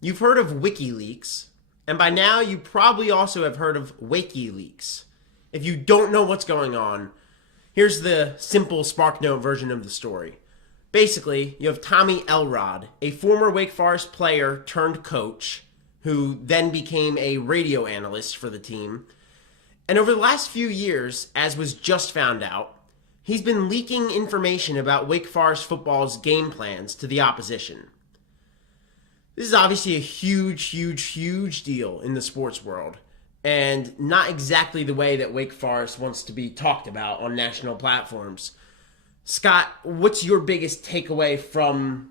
You've heard of WakeyLeaks, and by now you probably also have heard of WakeyLeaks. If you don't know what's going on, here's the simple SparkNote version of the story. Basically, you have Tommy Elrod, a former Wake Forest player turned coach, who then became a radio analyst for the team. And over the last few years, as was just found out, he's been leaking information about Wake Forest football's game plans to the opposition. This is obviously a huge deal in the sports world, and not exactly the way that Wake Forest wants to be talked about on national platforms. Scott, what's your biggest takeaway from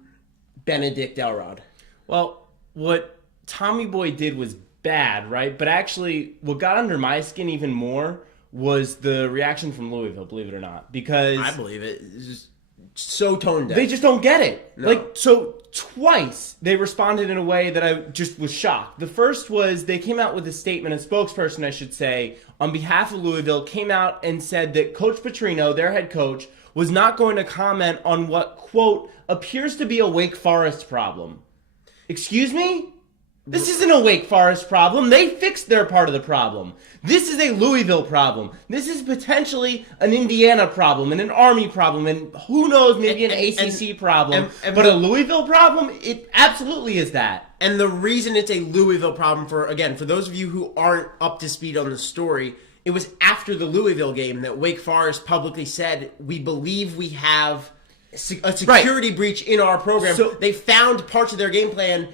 Benedict Elrod? Well, what Tommy Boy did was bad, right? But actually, what got under my skin even more was the reaction from Louisville, believe it or not. Because I believe it. It's just so tone deaf. They just don't get it. No. So twice they responded in a way that I just was shocked. The first was they came out with a statement, a spokesperson, I should say, on behalf of Louisville, came out and said that Coach Petrino, their head coach, was not going to comment on what, quote, appears to be a Wake Forest problem. Excuse me? This isn't a Wake Forest problem. They fixed their part of the problem. This is a Louisville problem. This is potentially an Indiana problem and an Army problem and who knows, maybe an ACC problem. But a Louisville problem, it absolutely is that. And the reason it's a Louisville problem, for those of you who aren't up to speed on the story, it was after the Louisville game that Wake Forest publicly said, we believe we have a security breach in our program. So they found parts of their game plan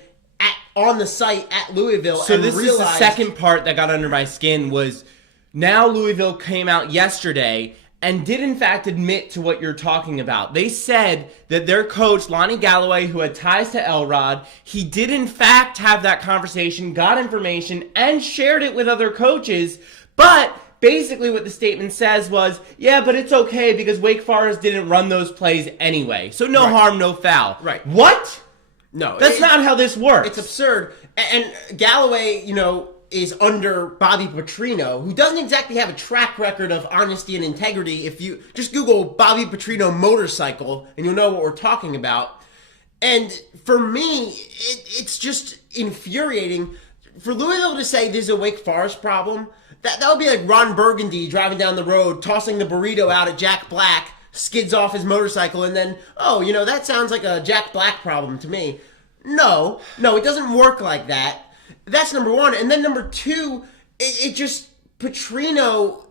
on the site at Louisville. So this is the second part that got under my skin was now Louisville came out yesterday and did in fact admit to what you're talking about. They said that their coach, Lonnie Galloway, who had ties to Elrod, he did in fact have that conversation, got information, and shared it with other coaches, but basically what the statement says was, yeah, but it's okay because Wake Forest didn't run those plays anyway. So no harm, no foul. Right. What? No. That's not how this works. It's absurd. And Galloway, is under Bobby Petrino, who doesn't exactly have a track record of honesty and integrity. If you just Google Bobby Petrino motorcycle, and you'll know what we're talking about. And for me, it's just infuriating. For Louisville to say this is a Wake Forest problem, that would be like Ron Burgundy driving down the road, tossing the burrito out at Jack Black, skids off his motorcycle, and then, that sounds like a Jack Black problem to me. No, it doesn't work like that. That's number one. And then number two, it just, Petrino,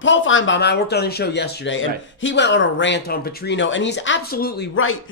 Paul Feinbaum, I worked on his show yesterday, and he went on a rant on Petrino, and he's absolutely right.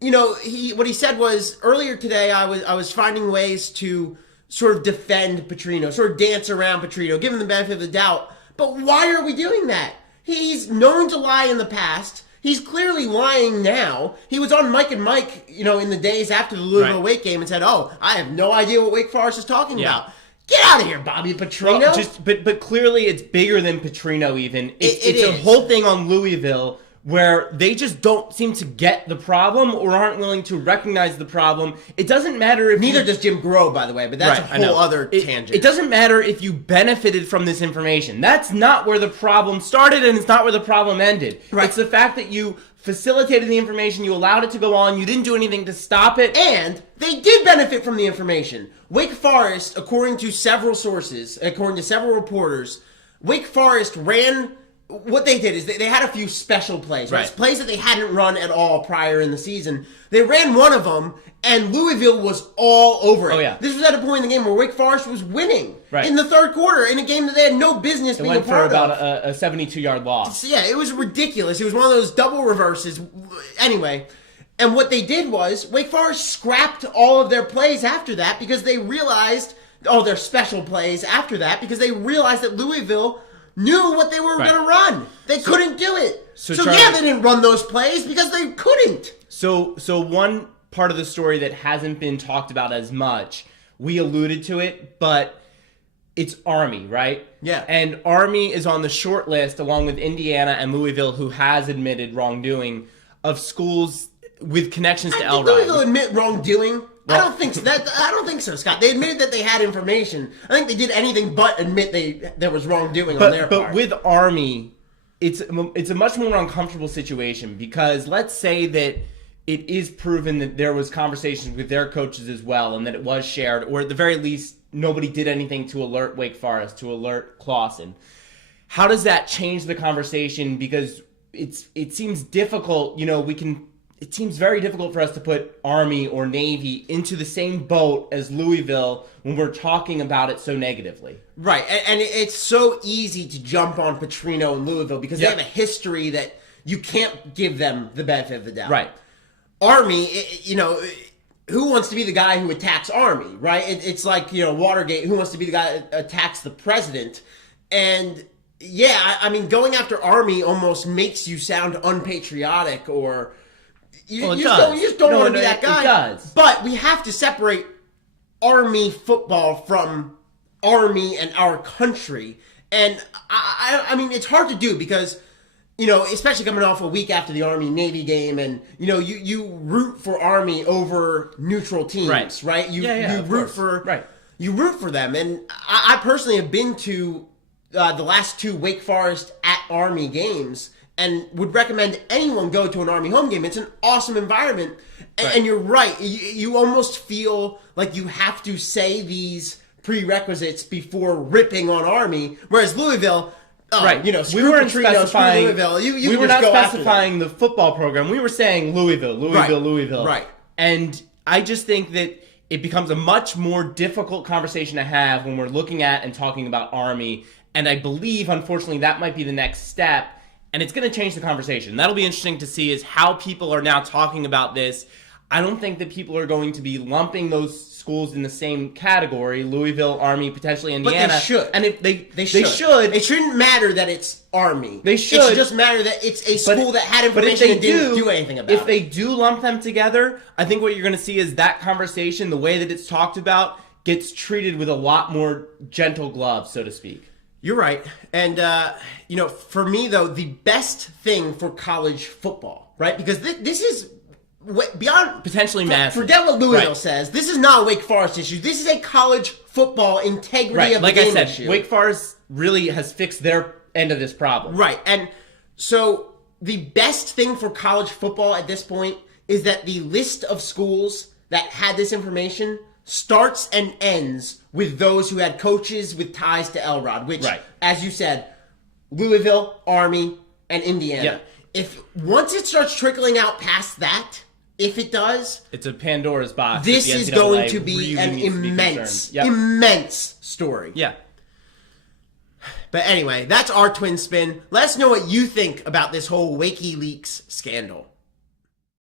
What he said was, earlier today, I was finding ways to sort of defend Petrino, sort of dance around Petrino, give him the benefit of the doubt. But why are we doing that? He's known to lie in the past. He's clearly lying now. He was on Mike and Mike, in the days after the Louisville Wake game and said, I have no idea what Wake Forest is talking about. Get out of here, Bobby Petrino. Well, but clearly it's bigger than Petrino even. It's a whole thing on Louisville where they just don't seem to get the problem or aren't willing to recognize the problem. It doesn't matter if Neither does Jim Grove, by the way, but that's a whole other tangent. It doesn't matter if you benefited from this information. That's not where the problem started, and it's not where the problem ended. Right. It's the fact that you facilitated the information, you allowed it to go on, you didn't do anything to stop it. And they did benefit from the information. Wake Forest, according to several sources, according to several reporters, Wake Forest ran... What they did is they had a few special plays, right? Plays that they hadn't run at all prior in the season. They ran one of them, and Louisville was all over it. Oh, yeah. This was at a point in the game where Wake Forest was winning in the third quarter in a game that they had no business being a part of. It went for about a 72-yard loss. Yeah, it was ridiculous. It was one of those double reverses. Anyway, and what they did was Wake Forest scrapped all of their plays after that because they realized, their special plays after that, because they realized that Louisville knew what they were going to run. They couldn't do it. So Charlie, they didn't run those plays because they couldn't. So one part of the story that hasn't been talked about as much, we alluded to it, but it's Army, right? Yeah. And Army is on the short list, along with Indiana and Louisville, who has admitted wrongdoing, of schools with connections to Elrod. Did Louisville admit wrongdoing? I don't think so, Scott. They admitted that they had information. I think they did anything but admit there was wrongdoing on their part. But with Army, it's a much more uncomfortable situation because let's say that it is proven that there was conversations with their coaches as well, and that it was shared, or at the very least, nobody did anything to alert Wake Forest, to alert Clawson. How does that change the conversation? Because it seems difficult, it seems very difficult for us to put Army or Navy into the same boat as Louisville when we're talking about it so negatively. Right, and it's so easy to jump on Petrino and Louisville because they have a history that you can't give them the benefit of the doubt. Right. Army, who wants to be the guy who attacks Army, right? It's like, Watergate, who wants to be the guy that attacks the president? And yeah, I mean, going after Army almost makes you sound unpatriotic, or you just don't want to be that guy. It does. But we have to separate Army football from Army and our country. And I mean, it's hard to do because, especially coming off a week after the Army-Navy game, and, you root for Army over neutral teams, right? You root for them. And I personally have been to the last 2 Wake Forest at Army games, and would recommend anyone go to an Army home game. It's an awesome environment. And you're right. You almost feel like you have to say these prerequisites before ripping on Army, whereas Louisville, we weren't specifying Louisville. We were not specifying the football program. We were saying Louisville. Right. And I just think that it becomes a much more difficult conversation to have when we're looking at and talking about Army. And I believe, unfortunately, that might be the next step. And it's going to change the conversation. That'll be interesting to see is how people are now talking about this. I don't think that people are going to be lumping those schools in the same category, Louisville, Army, potentially Indiana. But they should. And if they should. It shouldn't matter that it's Army. They should. It should just matter that it's a school that had information and didn't do anything about it. If they do lump them together, I think what you're going to see is that conversation, the way that it's talked about, gets treated with a lot more gentle gloves, so to speak. You're right. And, for me, though, the best thing for college football, right? Because this is beyond... Potentially massive. Forget what Louisville says. This is not a Wake Forest issue. This is a college football integrity of the game issue. Like I said, Wake Forest really has fixed their end of this problem. Right. And so the best thing for college football at this point is that the list of schools that had this information starts and ends with those who had coaches with ties to Elrod, which, as you said, Louisville, Army, and Indiana. Yeah. If once it starts trickling out past that, if it does, it's a Pandora's box. This is going to be an immense story. Yeah. But anyway, that's our twin spin. Let us know what you think about this whole WakeyLeaks scandal.